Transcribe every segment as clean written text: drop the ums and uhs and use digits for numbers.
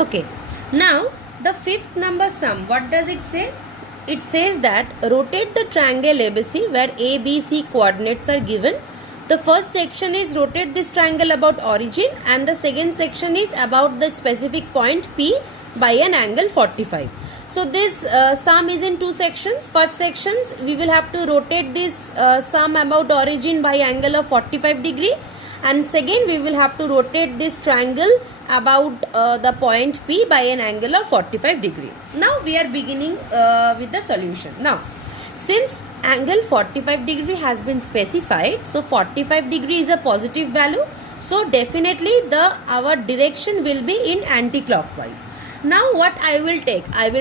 Okay, now the fifth number sum, what does it say? It says that rotate the triangle ABC where ABC coordinates are given. The first section is rotate this triangle about origin, and the second section is about the specific point P by an angle 45. So this sum is in two sections. First sections, we will have to rotate this sum about origin by angle of 45 degree, and second we will have to rotate this triangle about the point P by an angle of 45 degree. Now we are beginning with the solution. Now since angle 45 degree has been specified, so 45 degree is a positive value, so definitely our direction will be in anti-clockwise. Now what I will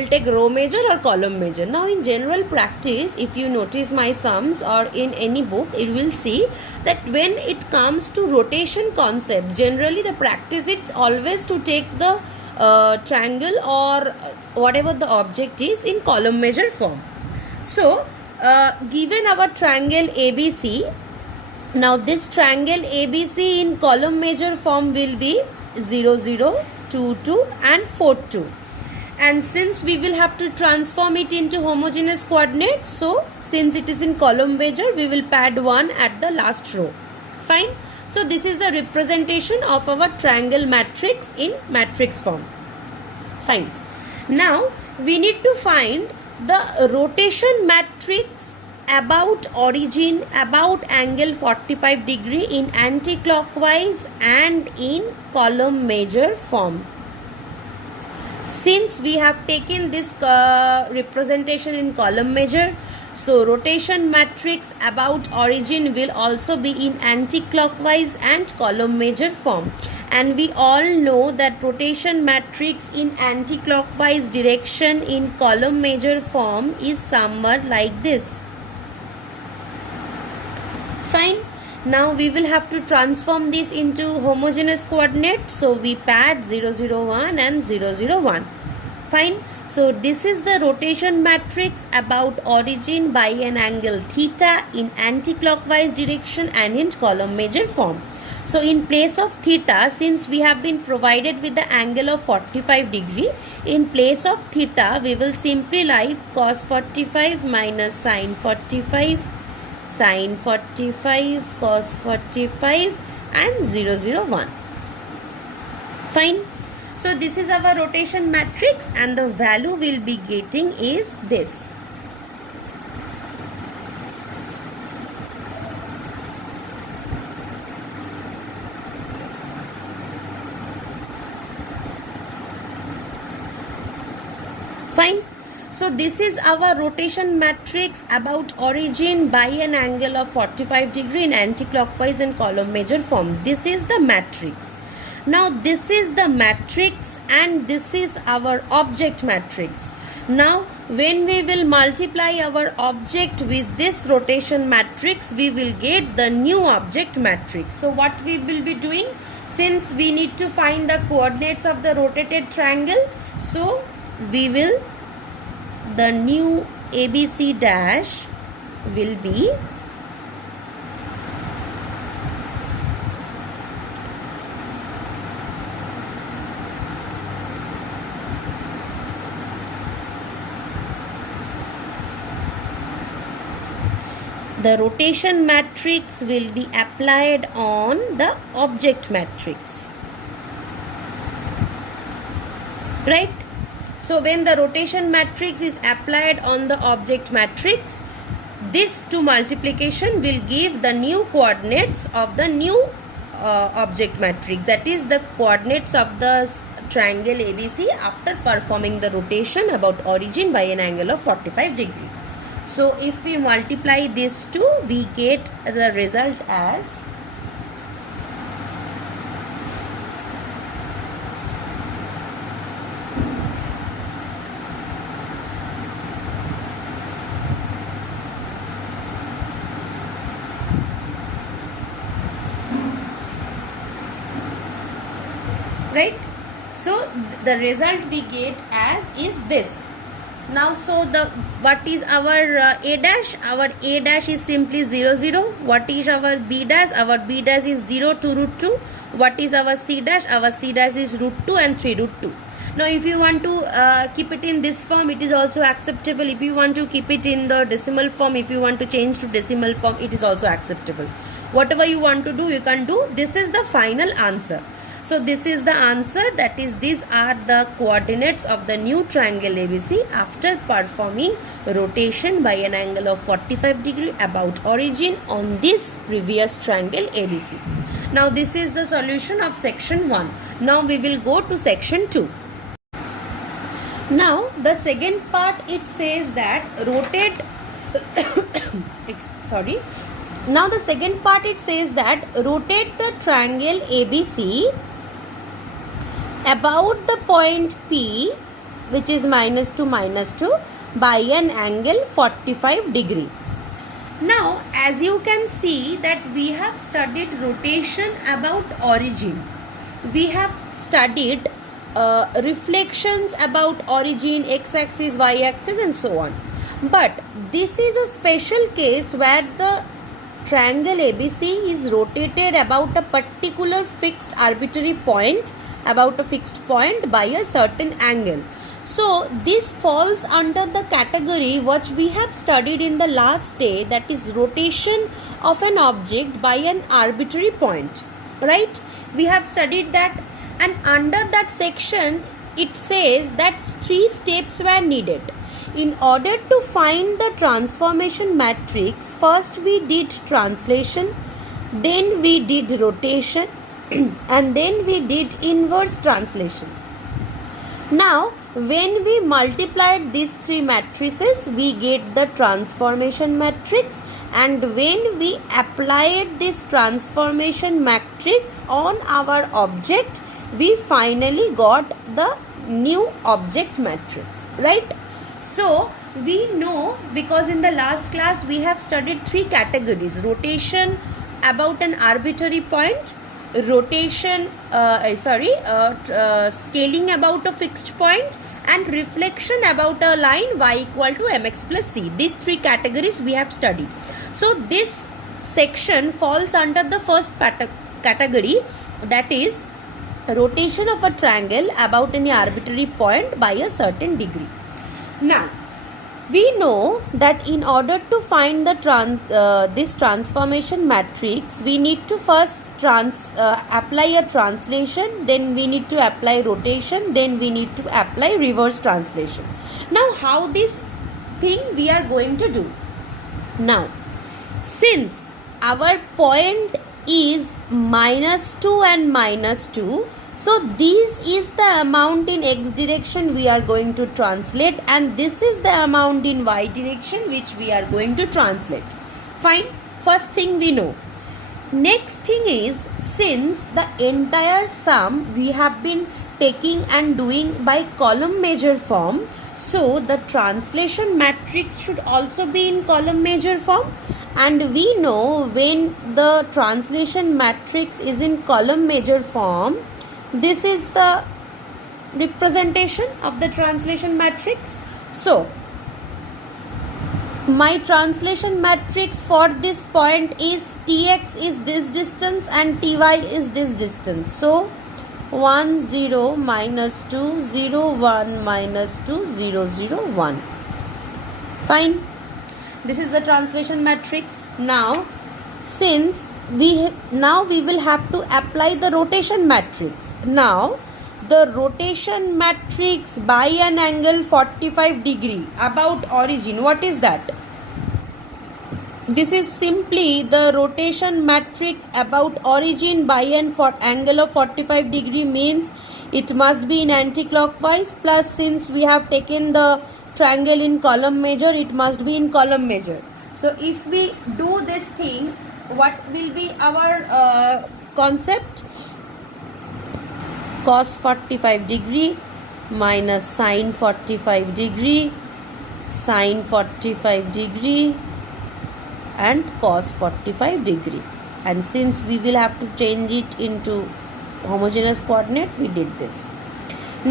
take row measure or column measure. Now in general practice, if you notice my sums or in any book, you will see that when it comes to rotation concept, generally the practice is always to take the triangle or whatever the object is in column measure form. So given our triangle ABC, now this triangle ABC in column measure form will be 0, 0, 2, 2 and 4, 2. And since we will have to transform it into homogeneous coordinate, so since it is in column measure, we will pad 1 at the last row. Fine. So this is the representation of our triangle matrix in matrix form. Fine. Now we need to find the rotation matrix about origin, about angle 45 degree in anti-clockwise and in column measure form. Since we have taken this representation in column measure, so rotation matrix about origin will also be in anti-clockwise and column measure form. And we all know that rotation matrix in anti-clockwise direction in column measure form is somewhat like this. Fine. Now we will have to transform this into homogeneous coordinate. So we pad 0, 0, 1 and 0, 0, 1. Fine. So this is the rotation matrix about origin by an angle theta in anti-clockwise direction and in column measure form. So in place of theta, since we have been provided with the angle of 45 degree, in place of theta we will simply write cos 45 minus sin 45, sin 45, cos 45 and 0, 0, 1. Fine. So this is our rotation matrix and the value we'll be getting is this. Fine. So this is our rotation matrix about origin by an angle of 45 degree in anti-clockwise and column measure form. This is the matrix. Now this is the matrix and this is our object matrix. Now when we will multiply our object with this rotation matrix, we will get the new object matrix. So what we will be doing, since we need to find the coordinates of the rotated triangle, so we will, the new ABC dash will be the rotation matrix will be applied on the object matrix, right? So when the rotation matrix is applied on the object matrix, this two multiplication will give the new coordinates of the new object matrix, that is the coordinates of the triangle ABC after performing the rotation about origin by an angle of 45 degree. So if we multiply these two, we get the result as right. So the result we get as is this. Now, so what is our a dash? Our a dash is simply 0 0. What is our b dash? Our b dash is 0 to root 2. What is our c dash? Our c dash is root 2 and 3 root 2. Now, if you want to keep it in this form, it is also acceptable. If you want to keep it in the decimal form, if you want to change to decimal form, it is also acceptable. Whatever you want to do, you can do. This is the final answer. So this is the answer, that is, these are the coordinates of the new triangle ABC after performing rotation by an angle of 45 degree about origin on this previous triangle ABC. Now this is the solution of section 1. Now we will go to section 2. Now the second part, it says that rotate Now the second part, it says that rotate the triangle ABC about the point P, which is -2 -2, by an angle 45 degree. Now as you can see that we have studied rotation about origin. We have studied reflections about origin, x-axis, y-axis and so on. But this is a special case where the triangle ABC is rotated about a particular fixed arbitrary point, about a fixed point by a certain angle. So this falls under the category which we have studied in the last day, that is rotation of an object by an arbitrary point, right? We have studied that, and under that section it says that 3 steps were needed. In order to find the transformation matrix, first we did translation, then we did rotation, and then we did inverse translation. Now when we multiplied these 3 matrices, we get the transformation matrix, and when we applied this transformation matrix on our object, we finally got the new object matrix, right? So we know, because in the last class we have studied 3 categories: rotation about an arbitrary point, rotation scaling about a fixed point, and reflection about a line y equal to mx plus c. These 3 categories we have studied. So this section falls under the first category, that is rotation of a triangle about any arbitrary point by a certain degree. Now we know that in order to find the this transformation matrix, we need to first apply a translation, then we need to apply rotation, then we need to apply reverse translation. Now how this thing we are going to do? Now since our point is -2 and -2, so this is the amount in x direction we are going to translate, and this is the amount in y direction which we are going to translate. Fine, first thing we know. Next thing is, since the entire sum we have been taking and doing by column measure form, so the translation matrix should also be in column measure form, and we know when the translation matrix is in column measure form, this is the representation of the translation matrix. So my translation matrix for this point is tx is this distance and ty is this distance. So 1 0 -2 0 1 -2 0 0 1. Fine, this is the translation matrix. Now since we will have to apply the rotation matrix. Now the rotation matrix by an angle 45 degree about origin, what is that? This is simply the rotation matrix about origin by an angle of 45 degree, means it must be in anti-clockwise, plus since we have taken the triangle in column measure, it must be in column measure. So if we do this thing, what will be our concept? Cos 45 degree minus sin 45 degree, sin 45 degree and cos 45 degree. And since we will have to change it into homogeneous coordinate, we did this.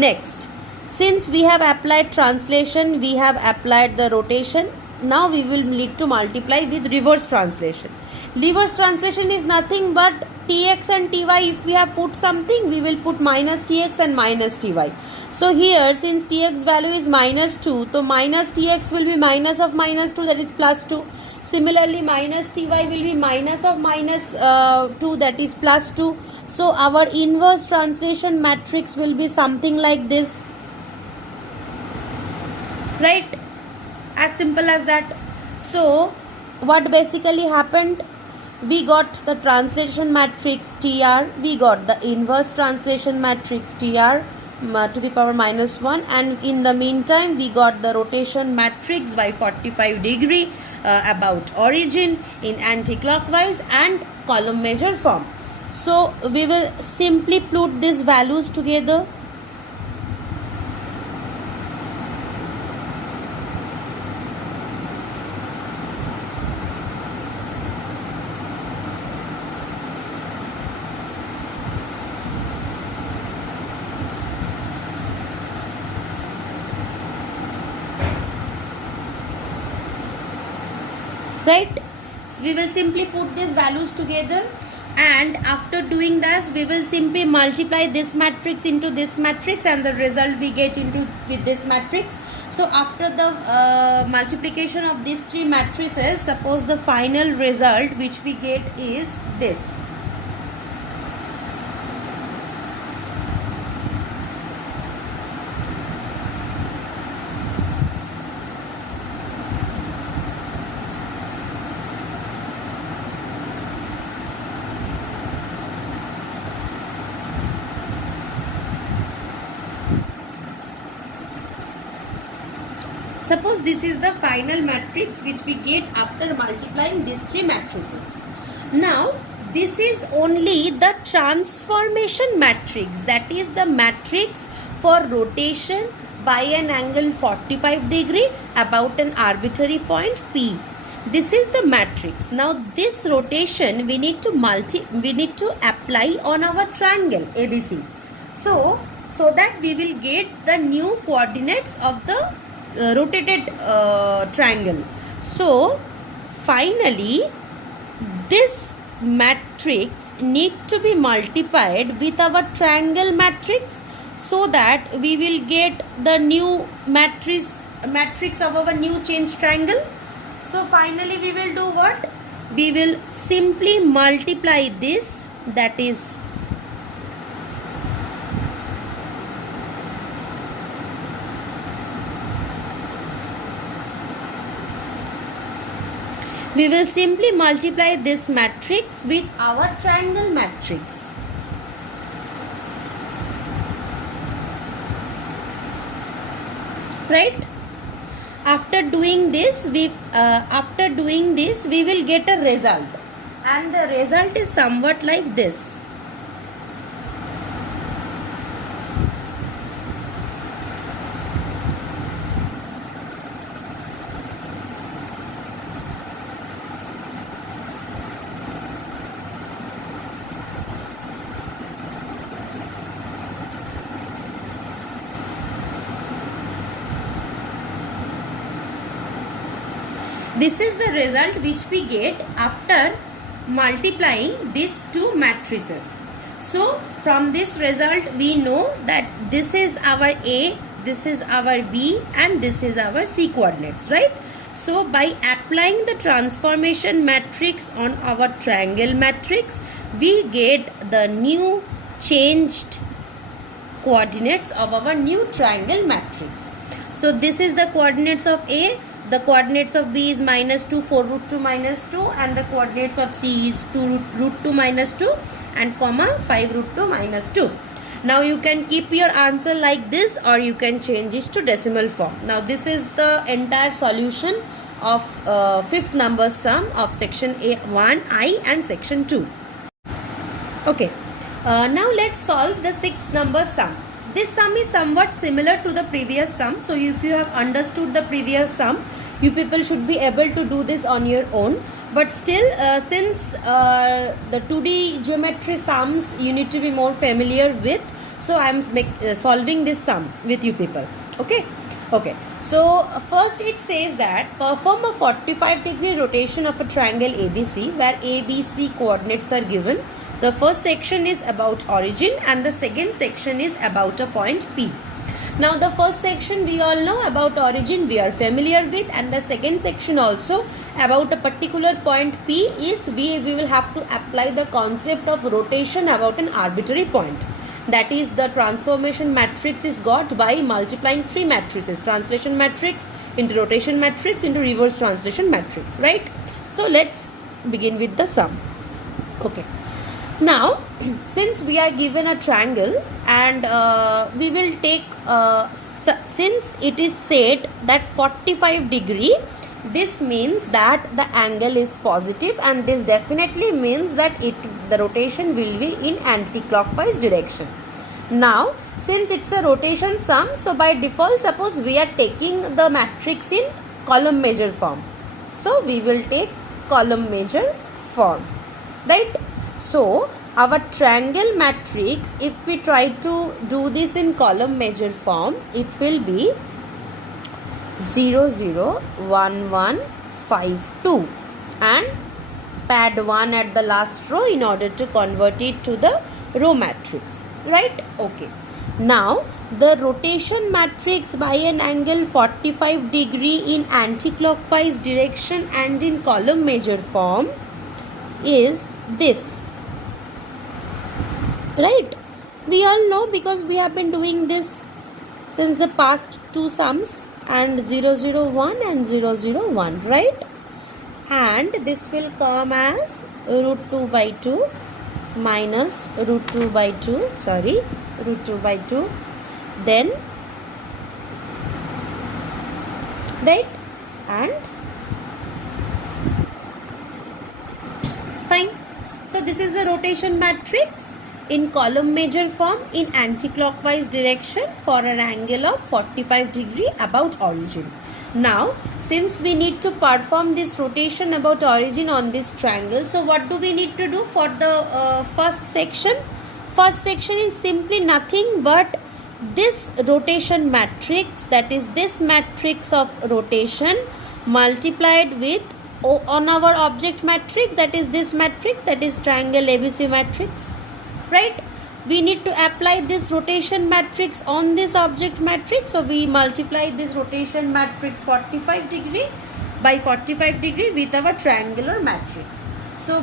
Next, Since we have applied translation, we have applied the rotation. Now we will need to multiply with reverse translation. Reverse translation is nothing but tx and ty. If we have put something, we will put minus tx and minus ty. So here, since tx value is minus 2, so minus tx will be minus of minus 2, that is plus 2. Similarly, minus ty will be minus of minus 2, that is plus 2. So our inverse translation matrix will be something like this. Right? As simple as that. So what basically happened? We got the translation matrix TR, we got the inverse translation matrix TR to the power minus 1, and in the meantime we got the rotation matrix by 45 degree about origin in anti-clockwise and column measure form. So we will simply put these values together. Right? So we will simply put these values together, and after doing this we will simply multiply this matrix into this matrix, and the result we get into with this matrix. So after the multiplication of these three matrices, suppose the final result which we get is this. Suppose this is the final matrix which we get after multiplying these three matrices. Now this is only the transformation matrix, that is the matrix for rotation by an angle 45 degree about an arbitrary point P. This is the matrix. Now this rotation we need to apply on our triangle ABC. So that we will get the new coordinates of the rotated triangle. So finally this matrix need to be multiplied with our triangle matrix, so that we will get the new matrix of our new changed triangle. So finally we will do what? We will simply multiply this, that is we will simply multiply this matrix with our triangle matrix. Right? After doing this, we will get a result, and the result is somewhat like this. This is the result which we get after multiplying these two matrices. So from this result we know that this is our A, this is our B, and this is our C coordinates, right? So by applying the transformation matrix on our triangle matrix, we get the new changed coordinates of our new triangle matrix. So this is the coordinates of A. The coordinates of B is minus 2, 4 root 2 minus 2, and the coordinates of C is 2 root 2 minus 2 and comma 5 root 2 minus 2. Now you can keep your answer like this, or you can change it to decimal form. Now this is the entire solution of fifth number sum of section 1I and section 2. Okay, now let's solve the sixth number sum. This sum is somewhat similar to the previous sum. So if you have understood the previous sum, you people should be able to do this on your own. But still, since the 2D geometry sums you need to be more familiar with, so I am solving this sum with you people. Okay. So first it says that perform a 45-degree rotation of a triangle ABC where ABC coordinates are given. The first section is about origin and the second section is about a point P. Now the first section we all know about origin, we are familiar with, and the second section also about a particular point P is we will have to apply the concept of rotation about an arbitrary point. That is, the transformation matrix is got by multiplying three matrices: translation matrix into rotation matrix into reverse translation matrix, right? So let's begin with the sum. Okay. Now, since we are given a triangle and we will take, since it is said that 45 degree, this means that the angle is positive, and this definitely means that the rotation will be in anti-clockwise direction. Now, since it's a rotation sum, so by default, suppose we are taking the matrix in column measure form. So, we will take column measure form, right? So, our triangle matrix, if we try to do this in column measure form, it will be 0, 0, 1, 1, 5, 2 and pad 1 at the last row in order to convert it to the row matrix, right? Okay. Now, the rotation matrix by an angle 45 degree in anti-clockwise direction and in column measure form is this. Right, we all know because we have been doing this since the past two sums, and 0, 0, 1 and 0, 0, 1, right? And this will come as root 2 by 2 minus root 2 by 2, root 2 by 2, then, right, and fine. So this is the rotation matrix in column measure form in anti-clockwise direction for an angle of 45 degree about origin. Now, since we need to perform this rotation about origin on this triangle, so what do we need to do for the first section? First section is simply nothing but this rotation matrix, that is this matrix of rotation multiplied with on our object matrix, that is this matrix, that is triangle ABC matrix. Right, we need to apply this rotation matrix on this object matrix, so we multiply this rotation matrix 45 degree by 45 degree with our triangular matrix. So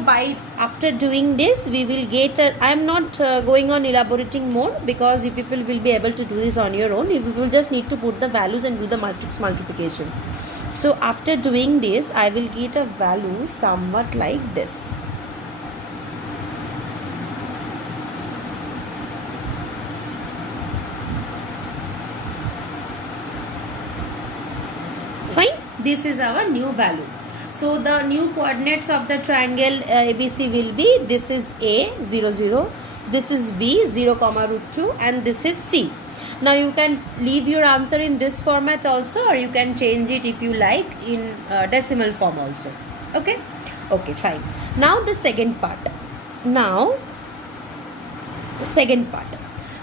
after doing this we will get I am not going on elaborating more because you people will be able to do this on your own. You will just need to put the values and do the matrix multiplication. So after doing this I will get a value somewhat like this. Fine, this is our new value. So the new coordinates of the triangle ABC will be, this is A 0 0, this is B 0 comma root 2 and this is C. Now you can leave your answer in this format also, or you can change it if you like in decimal form also. Okay, fine. Now the second part.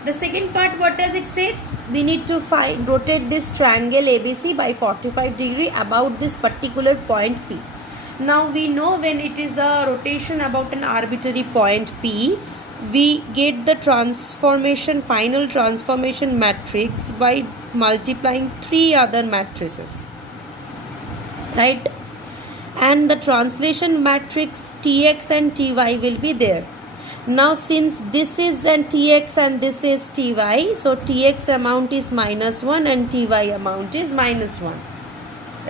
The second part, what does it say? We need to rotate this triangle ABC by 45 degree about this particular point P. Now we know when it is a rotation about an arbitrary point P, we get the final transformation matrix by multiplying three other matrices, right? And the translation matrix Tx and Ty will be there. Now since this is an Tx and this is Ty, so Tx amount is -1 and Ty amount is -1,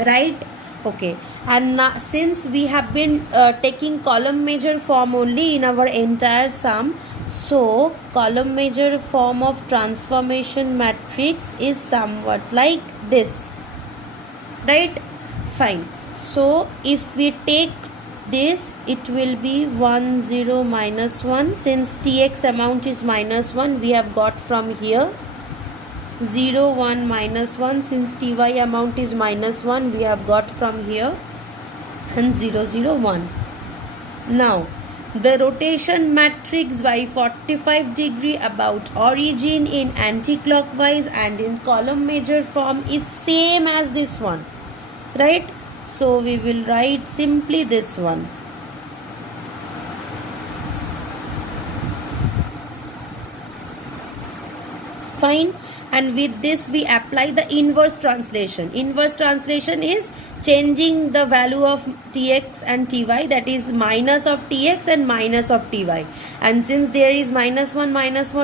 right? Okay, and now, since we have been taking column measure form only in our entire sum, so column measure form of transformation matrix is somewhat like this, right? Fine. So if we take this, it will be 1 0 -1. Since Tx amount is -1, we have got from here 0 1 -1. Since Ty amount is -1, we have got from here and 0, 0, 1. Now, the rotation matrix by 45 degree about origin in anti-clockwise and in column measure form is same as this one, right? So we will write simply this one. Fine. And with this we apply the inverse translation. Inverse translation is changing the value of tx and ty, that is minus of tx and minus of ty. And since there is minus 1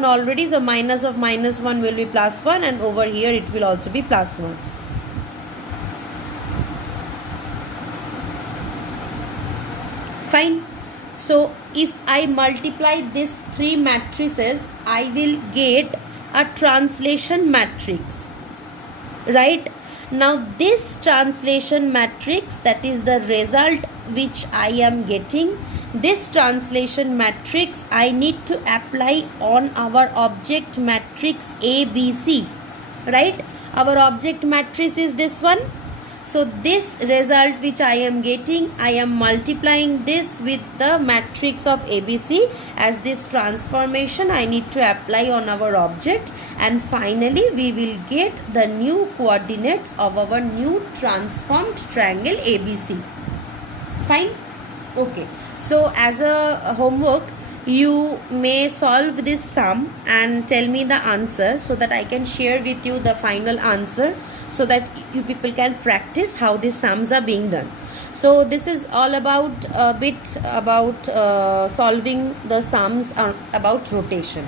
already, the minus of minus 1 will be plus 1, and over here it will also be plus 1. Fine. So if I multiply these three matrices, I will get a translation matrix, right? Now this translation matrix, that is the result which I am getting, this translation matrix I need to apply on our object matrix ABC, right? Our object matrix is this one. So this result which I am getting, I am multiplying this with the matrix of ABC as this transformation I need to apply on our object, and finally we will get the new coordinates of our new transformed triangle ABC. Fine? Okay. So as a homework, you may solve this sum and tell me the answer so that I can share with you the final answer, so that you people can practice how these sums are being done. So this is all about a bit about solving the sums about rotation.